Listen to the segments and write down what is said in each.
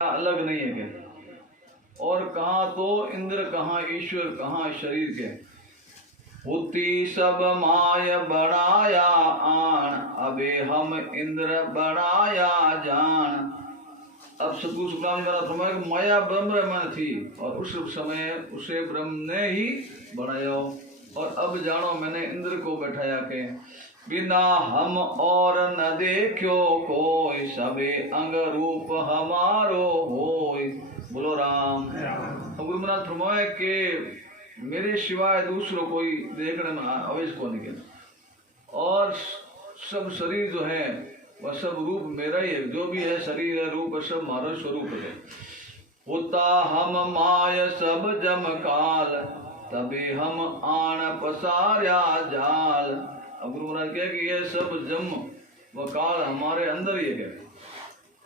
अलग नहीं है के। और कहाँ तो इंद्र, कहाँ ईश्वर, कहाँ शरीर के। होती सब माय बनाया आन, अबे हम इंद्र बनाया जान। अब सतगुरु सुखराम जी महाराज फरमाया कि माया ब्रह्म में थी और उस समय उसे ब्रह्म ने ही बनाया, और अब जानो मैंने इंद्र को बैठाया के। बिना हम और न देखो कोई, सबे अंग रूप हमारो होय। बोलो राम। अब गुरु महाराज फरमाया कि मेरे सिवाय दूसरो कोई देखने में अवश्य को नहीं। और सब शरीर जो है वह सब रूप मेरा ही है, जो भी है शरीर है रूप सब मारो स्वरूप है। होता हम माय सब जम काल, तबे हम आन पसार्या जाल। अब गुरु महाराज कहे कि ये सब जम व काल हमारे अंदर ही है,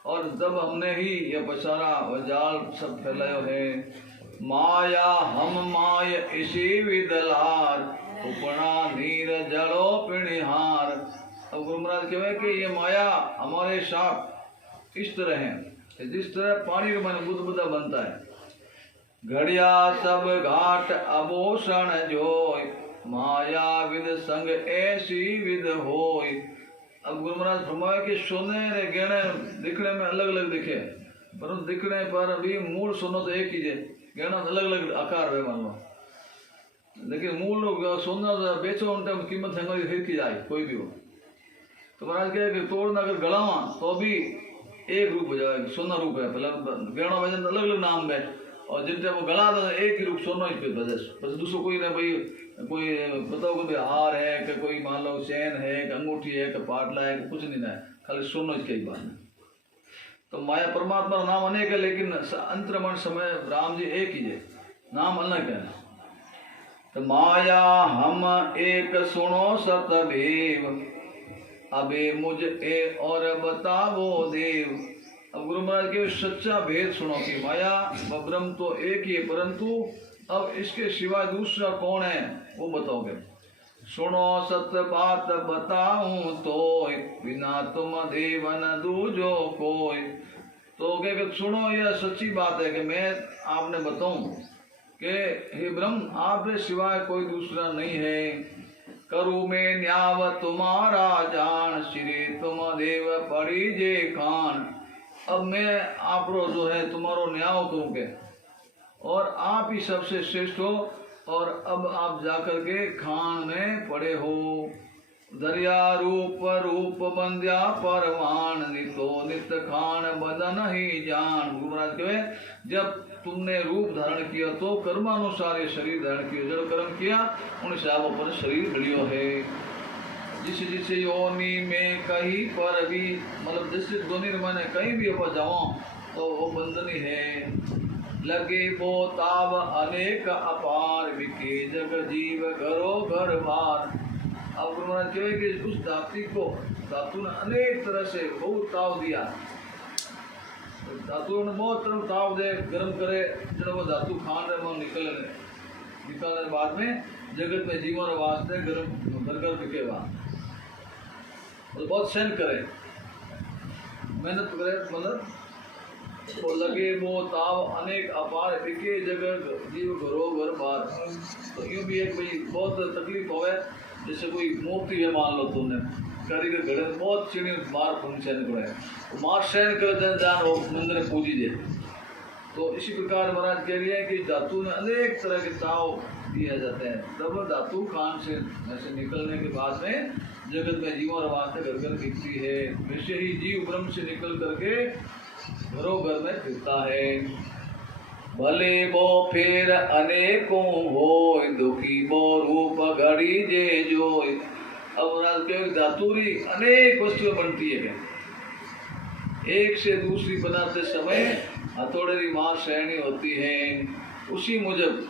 और जब हमने ही ये पसारा व जाल सब फैलायो है। माया हम माय इसी विदलार, उपना नीर जड़ो पिणिहार। अब गुरु महाराज कहे कि ये माया हमारे साथ इस तरह है जिस तरह पानी में बुदबुदा बनता है। घड़िया सब घाट अभूषण जोय, माया विद संग ऐसी विद होय। अब गुरु महाराज फरमाया कि सोने रे गहने दिखने में अलग अलग दिखे, परंतु दिखने पर भी मूल सोना तो एक ही है, गहना अलग अलग आकार है मान लो, लेकिन मूल सोना बेचो उन टाइम कीमत है की जाए कोई भी हो। तो महाराज कहे कि तोड़ना अगर गलावा तो भी एक रूप हो जाएगा, सोना रूप है। पहले गहना वजन अलग अलग नाम है, और जिन टाइम वो गला तो एक ही रूप सोना ही बस दूसरा कोई ना भाई, कोई बताओ कि हार है कि कोई मान लो चैन है कि अंगूठी है कि पाटला है कि कुछ नहीं है, खाली सोना की बात है। तो माया परमात्मा का नाम अनेक है, लेकिन अंतरमण समय राम जी एक ही है, नाम अलग है। तो माया हम एक सुनो सतभेव, अबे मुझ ए और बतावो देव। अब गुरु महाराज के सच्चा भेद सुनो कि माया व ब्रह्म तो एक ही है, परंतु अब इसके सिवाय दूसरा कौन है वो बताओगे। सुनो सत्य बात बताऊं तो, बिना तुम देव न दूजो कोई। तो कहे सुनो यह सच्ची बात है कि मैं आपने बताऊं कि हे ब्रह्म आपने सिवाय कोई दूसरा नहीं है। करूँ मैं न्याव तुम्हारा जान, श्री तुम देव पड़ी जे खान। अब मैं आप जो है तुम्हारो न्याय करूँगे, और आप ही सबसे श्रेष्ठ हो, और अब आप जाकर के खान में पड़े हो। दरिया रूप रूप बंध्या परवान, नितो नित खान बदन ही जान। गुरु महाराज कहे जब तुमने रूप धारण किया तो कर्मानुसार ये शरीर धारण किया, जब कर्म किया उन हिसाबों पर शरीर मिलियो है। जिस जिसे योनि में कहीं पर भी, मतलब जिस दोनों मैंने कहीं भी ऊपर जाऊँ तो वो बंधनी है। लगे वो ताव अनेक अपार, विके जग जीव घरो घर बार। अब गुरु महाराज कहे कि उस धातु को धातु ने अनेक तरह से बहुत ताव दिया, धातु ने बहुत तरह ताव दे गर्म करे, जब वो धातु खान में निकलने बाद में जगत में जीवन वास्ते गर्म घर बिकेगा, तो बहुत सहन करे मेहनत करे, मतलब तो लगे वो ताव अनेक अपार, बिके जगत जीव घरो घर बार। तो यूँ भी एक भाई बहुत तकलीफ होवे, जैसे कोई मूर्ति है मान लो तुमने कारीगर घड़े बहुत चिड़ी मार सहन करे, तो मार सहन कर जान वो मंदिर में पूजी दे। तो इसी प्रकार महाराज कह रही है कि धातु में अनेक तरह के ताव दिए जाते हैं, तब धातु खान से ऐसे निकलने के बाद में जगत में जीवन वास्ते घर घर दिखती है। वैसे ही जीव ब्रह्म से निकल करके घरों घर में फिरता है। भले वो फिर अनेकों होय, दुखी वो रूप घड़ी जे जोय। अब धातुरी अनेक वस्तुएं बनती है, एक से दूसरी बनाते समय हथौड़े की मार सहनी होती है। उसी मुजब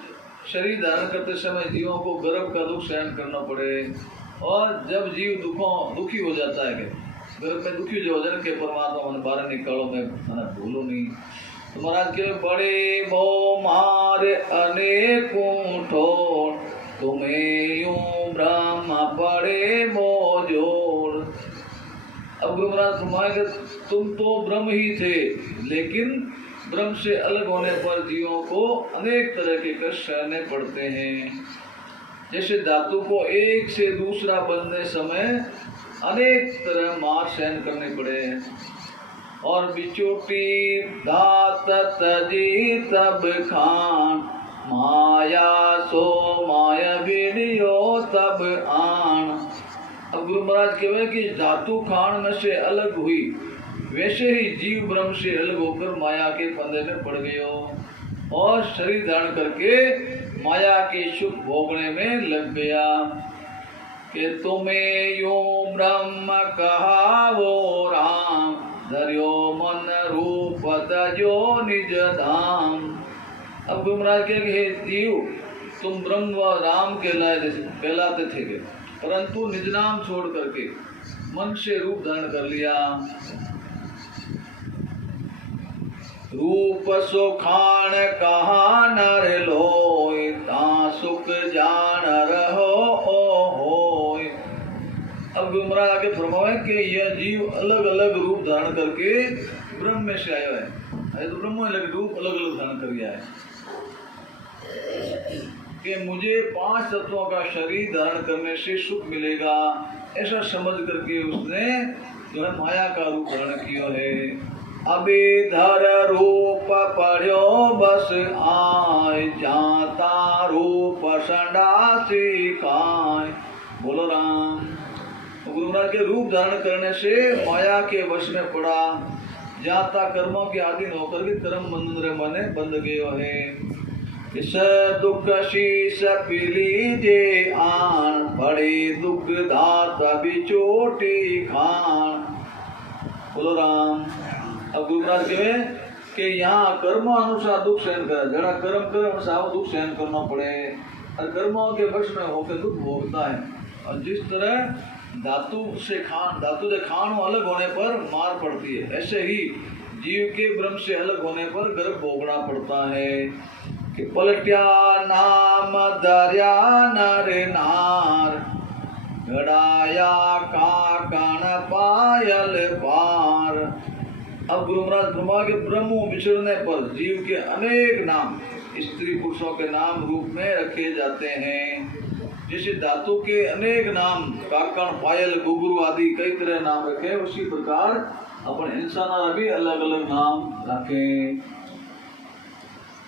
शरीर धारण करते समय जीवों को गर्भ का दुख सहन करना पड़े, और जब जीव दुखी हो जाता है कि गर्भ में दुखी जो जन के परमात्मा मन बाहर निकालो, मैं भूलो नहीं। तो महाराज के बड़े वो मारे अनेकों ठोर, तुम्हें यूं ब्रह्म पड़े वो जोड़। अब गुरु महाराज फरमाएंगे तुम तो ब्रह्म ही थे, लेकिन ब्रह्म से अलग होने पर जीवों को अनेक तरह के कष्ट सहने पड़ते हैं। जैसे धातु को एक से दूसरा बनने समय अनेक तरह मार सहन करने पड़े। और बिचोटी दात तजी तब खान, माया सो माया वीडियो तब आन। अब गुरु महाराज कहते कि धातु खान में से अलग हुई, वैसे ही जीव ब्रह्म से अलग होकर माया के फंदे में पड़ गयो और शरीर धारण करके माया के सुख भोगने में लग गया। कि तुम्हें यो ब्रह्म कहावो राम, धर्यो मन रूप तजो निज धाम। अब गुरु महाराज कहे हे जीव, तुम ब्रह्म व राम कहलाते थे, परंतु निज नाम छोड़ करके मन से रूप धारण कर लिया। रूप सुखान कहा नर लोय, ता सुख जान रहो ओ होय। अब गुरु महाराज आगे फरमाए कि यह जीव अलग अलग रूप धारण करके ब्रह्म में से आया है। तो ब्रह्म अलग रूप अलग अलग धारण कर गया है कि मुझे 5 तत्वों का शरीर धारण करने से सुख मिलेगा, ऐसा समझ करके उसने जो है माया का रूप धारण किया है। अभी धर रूप पढ़ो बस आय, जाता रूप संडासी काय। बोलो राम। गुरु महाराज के रूप धारण करने से माया के वश में पड़ा, जाता कर्मों के अधीन होकर के कर्म बंधन माने बंध गए है। इस दुख शीश पीली जे आन, बड़े दुख दाता बिचोटी खान। बोलो राम। अब गुरु महाराज कहे कि यहाँ कर्म अनुसार दुख सहन कर, जरा कर्म अनुसार दुख सहन करना पड़े और कर्मों के वश में होकर दुख भोगता है। और जिस तरह धातु से खान अलग होने पर मार पड़ती है, ऐसे ही जीव के ब्रह्म से अलग होने पर गर्भ भोगना पड़ता है। कि पलट्या नाम दरिया नर नार, गड़ाया का कान पायल पार। अब गुरु महाराज ब्रह्मा के ब्रह्म विचरने पर जीव के अनेक नाम स्त्री पुरुषों के नाम रूप में रखे जाते हैं। जैसे धातु के अनेक नाम काकण पायल गुगुरु आदि कई तरह नाम रखे, उसी प्रकार अपन इंसान भी अलग अलग नाम रखे।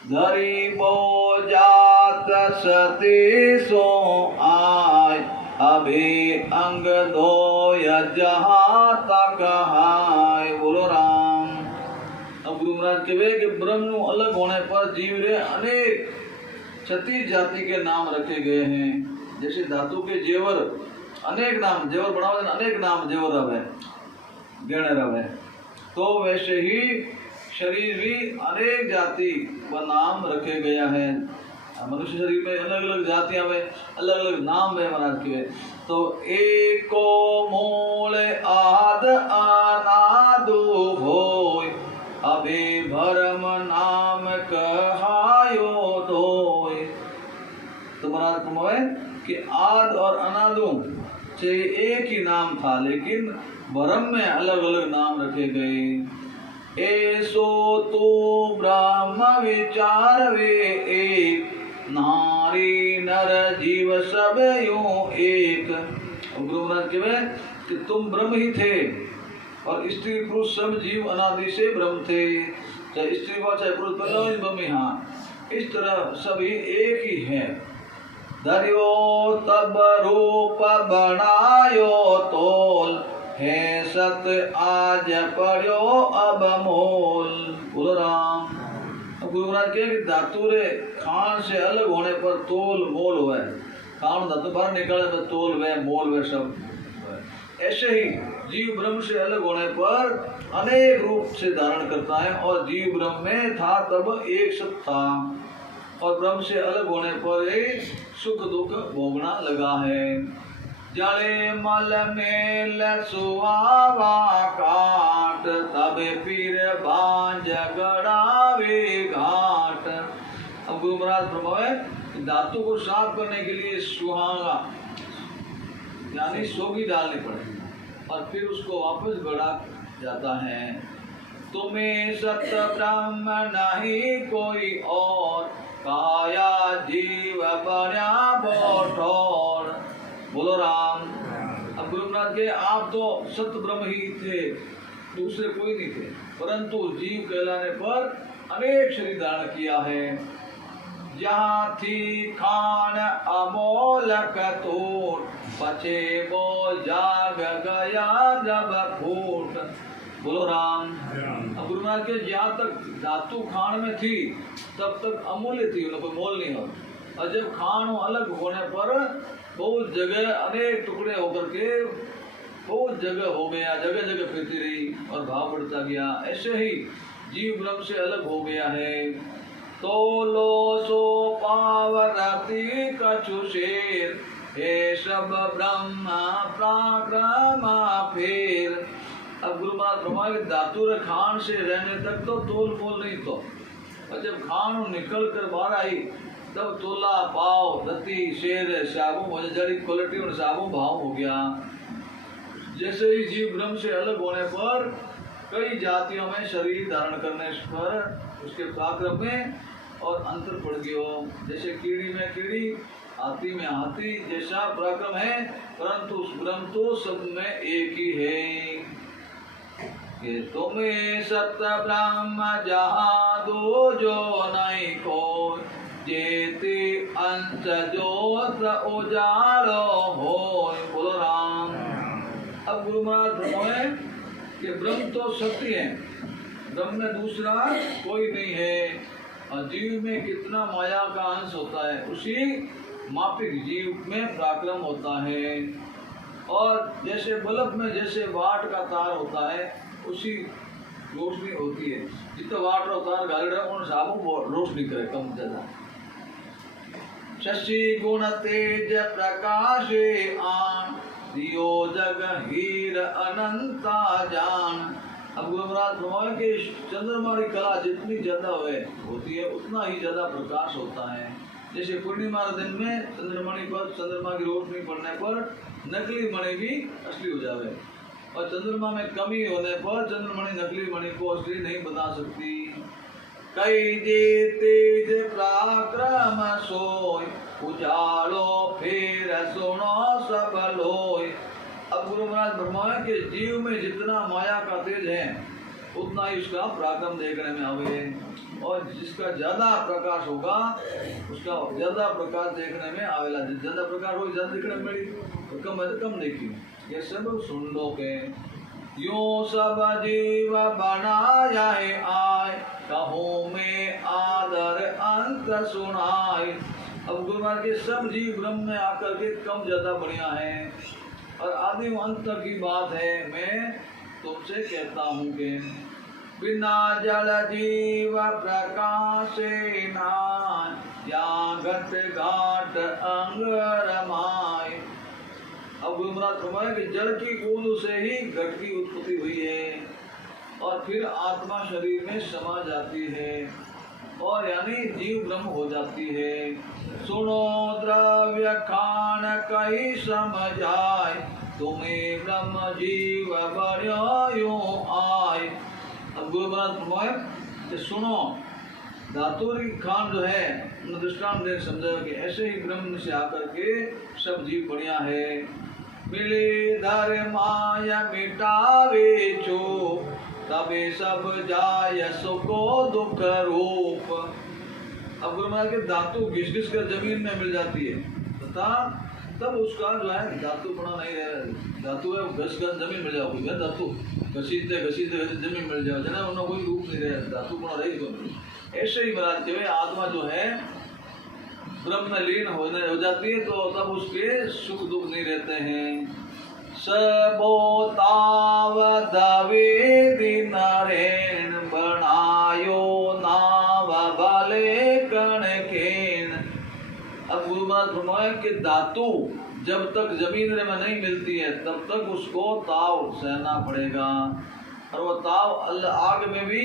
धरी बो जात सती सो आय, अभी अंग धोय जहाँ तक हाय। बोलो राम। अब गुरु महाराज कहे कि ब्रह्म अलग होने पर जीव रे अनेक 36 जाति के नाम रखे गए हैं। जैसे धातु के जेवर अनेक नाम, जेवर बनाओ अनेक नाम जेवर रवे गण रवे, तो वैसे ही शरीर भी अनेक जाति व नाम रखे गया है। मनुष्य शरीर में अलग अलग जातियां में अलग अलग नाम है महाराज के। तो एको मूल आद अनादु भोय, अभी भरम नाम कहायो धोय। तो महाराज तुम्हें कि आद और अनादु से एक ही नाम था, लेकिन भरम में अलग अलग नाम रखे गए। ऐसो तो ब्रह्म विचार वे एक, नारी नर जीव सब यूं एक। गुरु महाराज कहे कि तुम ब्रह्म ही थे और स्त्री पुरुष सब जीव अनादि से ब्रह्म थे, चाहे स्त्री हो चाहे पुरुष, ब्रह्म ही। हाँ, इस तरह सभी एक ही है। धर्यो तब रूप बनायो तोल, है सत आज पढ़ो अब मोल। बोलो राम। अब गुरु महाराज कहे कि धातु रे खान से अलग होने पर तोल मोल हुआ है। खान धातु बाहर निकाले तो तोल वे मोल वे सब। ऐसे ही जीव ब्रह्म से अलग होने पर अनेक रूप से धारण करता है, और जीव ब्रह्म में था तब एक सत था, और ब्रह्म से अलग होने पर सुख दुख भोगना लगा है। जले मल मेल सुहावा काट, तब पीर बांझ गड़ावे घाट। अब गुरु महाराज फरमाए धातु को साफ करने के लिए सुहागा यानी सोगी डालनी पड़े और फिर उसको वापस गड़ा जाता है। तुम्हें सत्य ब्रह्म नहीं कोई और, काया जीव बन्या बोठौर। बोलो राम। अब गुरु महाराज के आप तो सत्य ब्रह्म ही थे, दूसरे कोई नहीं थे, परंतु जीव कहलाने पर अनेक शरीर धारण किया है। जहाँ थी खान अमोलक तोड़, पचे वो जाग गया जब फूट। बोलो राम। अब गुरु महाराज के जहाँ तक धातु खान में थी तब तक अमूल्य थी, उन्हें कोई मोल नहीं हो। और जब खान अलग होने पर बहुत जगह अनेक टुकड़े होकर के बहुत जगह हो गया, जगह जगह फिरती रही और भाव बढ़ता गया। ऐसे ही जीव ब्रह्म से अलग हो गया है। तो लो सो पावरती कछु शेर, हे सब ब्रह्म प्राक्रमा फेर। अब गुरु महाराज ब्रह्मा के धातु खान से रहने तक तो तोल मोल नहीं तो, और जब खान निकल कर बाहर आई तब तोला पाव रति शेर साबु जड़ी क्वालिटी और साबु भाव हो गया। जैसे ही जीव ब्रह्म से अलग होने पर कई जातियों में शरीर धारण करने पर उसके पराक्रम में और अंतर पड़ गया। जैसे कीड़ी में कीड़ी, हाथी में हाथी जैसा पराक्रम है, परंतु उस ब्रह्म तो सब में एक ही है। कि तुम्हें सत्य ब्रह्म जहाँ दो जो नहीं को, जेति अंश जोत उजाड़ो हो। बोलो राम। अब गुरु महाराज ब्रह्म कि ब्रह्म तो सत्य है, ब्रह्म में दूसरा कोई नहीं है। और जीव में कितना माया का अंश होता है, उसी मापिक जीव में पराक्रम होता है। और जैसे बल्ब में जैसे वाट का तार होता है, उसी रोशनी होती है। जितना वाट और तार गालड़ा उन साबों रोशनी करे कम ज्यादा। शशि गुण तेज प्रकाशे आन, दियो जग हीर अनंता जान। अब गुरु महाराज फरमाए कि चंद्रमा की कला जितनी ज्यादा होती है उतना ही ज्यादा प्रकाश होता है। जैसे पूर्णिमा के दिन में चंद्रमणि पर चंद्रमा की रोशनी पड़ने पर नकली मणि भी असली हो जावे, और चंद्रमा में कमी होने पर चंद्रमणि नकली मणि को असली नहीं बता सकती। कई जे तेज पराक्रम सोय, उजालो फिर सुनो सब लोय। अब गुरु महाराज फरमाए कि जीव में जितना माया का तेज है उतना ही उसका पराक्रम देखने में आवे, और जिसका ज्यादा प्रकाश होगा उसका ज्यादा प्रकाश देखने में आवेला। ज्यादा प्रकाश हो ज्यादा देखने में मिली, तो कम है तो कम देखी। ये सब सुन लो के यो सब जीव बनाया है आय, कहो में आदर अंत सुनाय। अब गुरु महाराज के सब जीव ब्रह्म में आकर के कम ज्यादा बढ़िया है, और आदि अंत तक की बात है। मैं तुमसे कहता हूँ कि बिना जल जीव प्रकाशे नाय, या घट घाट अंग रमाय। अब गुरु महाराज फरमाया कि जल की बूंद से ही घट की उत्पत्ति हुई है, और फिर आत्मा शरीर में समा जाती है, और यानी जीव ब्रह्म हो जाती है। सुनो द्रव्य खान कई समझाय, तुम्हें ब्रह्म जीव बन्यो आय। अब गुरु महाराज फरमाए कि सुनो, धातु खान जो है दृष्टांत देख समझाया कि ऐसे ही ब्रह्म से आकर के सब जीव बढ़िया है। मिले धर माया मिटावे चो, तबे सब जाय सुको दुख रूप। अब गुरु महाराज के धातु घिस घिस कर जमीन में मिल जाती है तथा तब उसका जो है धातु बना नहीं रहे। धातु है घस घस जमीन मिल जाओ, कोई धातु घसीटते घसीटते जमीन मिल जाओ जना, उन्हें कोई रूप नहीं रहे, धातु बना रही को। ऐसे ही महाराज जो है आत्मा जो है ब्रह्म में लीन हो जाती है, तो तब उसके सुख दुख नहीं रहते हैं। सबोताव दवेदी नरेन, बनायो नाव भले कण केन। अब गुरु महाराज फरमाया कि धातु जब तक जमीन में नहीं मिलती है तब तक उसको ताव सहना पड़ेगा, और वो ताव आग में भी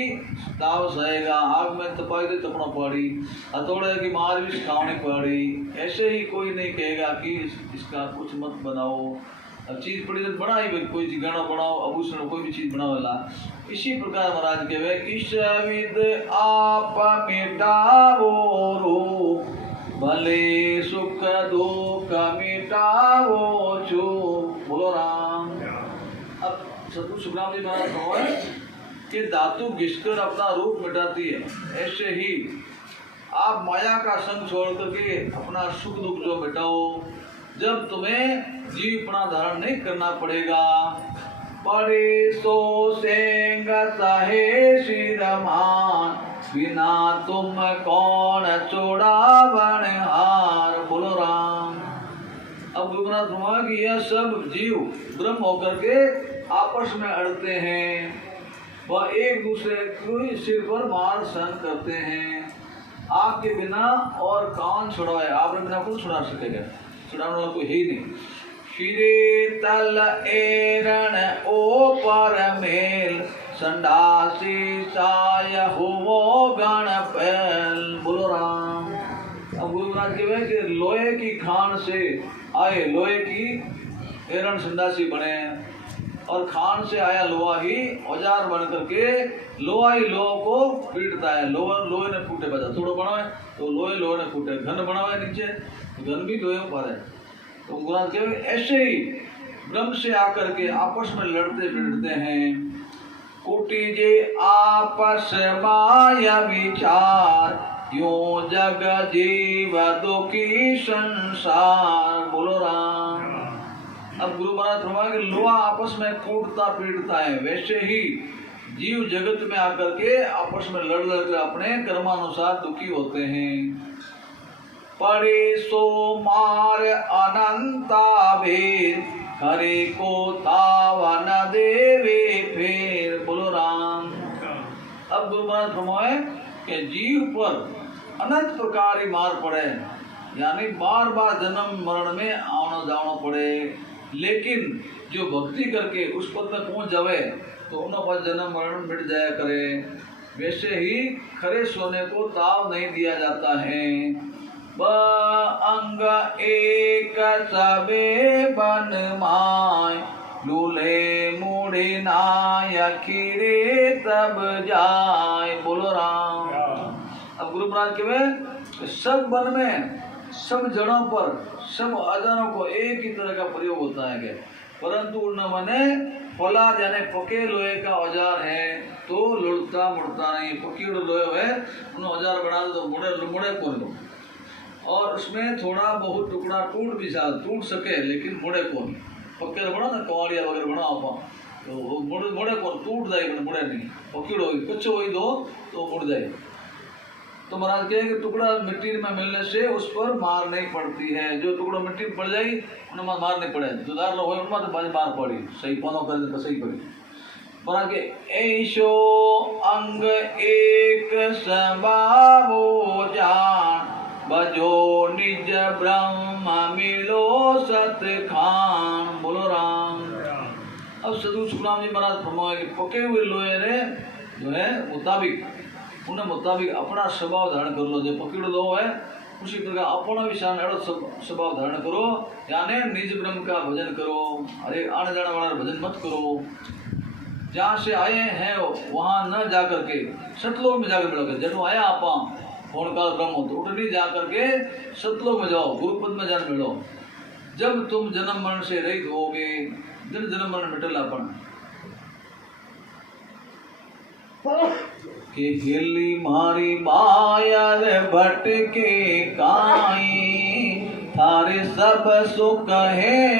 ताव सहेगा। आग में तपाई तो तपना पड़ी, हथौड़े की मार भी खानी पड़ी। ऐसे ही कोई नहीं कहेगा कि इसका कुछ मत बनाओ, अब चीज पड़ी तो बनाई भाई, कोई चीज गहना बनाओ, आभूषण कोई भी चीज बनाओ ला। इसी प्रकार महाराज के वे ईशविद आप मिटावो रूप, भले सुख दुख मिटावो चूप। बोलो राम। अब सतगुरु सुखराम जी महाराज कहो कि धातु घिसकर अपना रूप मिटाती है, ऐसे ही आप माया का संग छोड़ करके अपना सुख दुख जो मिटाओ। जब तुम्हें जीवपना धारण नहीं करना पड़ेगा। पड़े सो सेंग सहे सिरमान, बिना तुम कौन चोड़ावन हार। बोलो राम। अब गुरुनाथ हुआ कि यह सब जीव ब्रह्म होकर के आपस में अड़ते हैं, वह एक दूसरे को सिर पर मार सहन करते हैं। आपके बिना और कौन छुड़ाए, आपने बिना कौन छुड़ा सकेगा, छुड़ाने वाला कोई है ही नहीं। शिरे तल एरण ओ पर मेल, संडासी साय हुवो गण पैल। बोलो राम। अब गुरु महाराज कहे कि लोहे की खान से आए लोहे की एरण संडासी बने, और खान से आया लोहा ही औजार बन करके लोहा ही लोह को पीटता है। लोहे ने फूटे बजा थोड़ा बना है तो लोहे ने फूटे, घन बना हुआ है नीचे तो घन भी लोहे पर है। तो गुरुनाथ कहे ऐसे ही ब्रह्म से आकर के आपस में लड़ते भिड़ते हैं। कोटि जे आपस माया विचार, यूं जग जीव दुखी संसार। बोलो राम। अब गुरु महाराज फरमाया कि लोहा आपस में कूटता पीटता है, वैसे ही जीव जगत में आकर के आपस में लड़ कर अपने कर्मानुसार दुखी होते हैं। पड़े सो मार अनंता भेद, हरे को तावा न देवे फेर। बोलो राम। अब गुरु महाराज फरमाए कि जीव पर अनंत प्रकार की मार पड़े, यानी बार बार जन्म मरण में आना जाना पड़े, लेकिन जो भक्ति करके उस पद में पहुंच जावे तो उन पर जन्म मरण मिट जाया करे। वैसे ही खरे सोने को ताव नहीं दिया जाता है। अंग एक सबे बन माय, लूले मुड़े नाय खीरे तब जाय। बोलो राम। अब गुरु महाराज के सब वन में सब जड़ों पर सब अजानों को एक ही तरह का प्रयोग होता है, परंतु उन मने फौलाद यानी पके लोहे का औजार है तो लुड़ता मुड़ता नहीं। पकी लोहे है उन औजार बना दो तो मुड़े कौन लो, और उसमें थोड़ा बहुत टुकड़ा टूट सके लेकिन मुड़े कौन। पक्के बना ना कवाड़िया वगैरह बना आप तो मुड़े कौन, टूट जाएगा मुड़े नहीं। पकीड़ होगी कच्चो वही दो तो मुड़ जाए। तो महाराज कहे कि टुकड़ा मिट्टी में मिलने से उस पर मार नहीं पड़ती है। जो टुकड़ा मिट्टी में पड़ जाएगी उन्हें मार नहीं पड़े, जुदार लोग उनमें तो मार पड़ी सही पानो कर तो सही पड़ी। महाराज के ऐशो अंग एक स्वभावो जान, बजो निज ब्रह्म मिलो सत खान। बोलो राम। अब सदगुरु सुखराम जी महाराज फरमाए कि पके हुए लोहे ने जो है मुताबिक उन्हें मुताबिक अपना स्वभाव धारण कर लो। जो पकड़ लो है उसी प्रकार अपना विशाल स्वभाव धारण करो, यानी निज ब्रह्म का भजन करो। अरे आने जाने वाला भजन मत करो। जहाँ से आए हैं वहाँ न जा करके सतलोक में जाकर मिलोगे। जब आया आप फोन काल ब्रह्म तो उठनी जा करके सतलोक में जाओ, गुरुपद में जान मिलो। जब तुम जन्म मरण से रहित होगे, दिन जन्म मरण मिटलापन के हिली मारी मायर भटके काई, थारे सब सुख है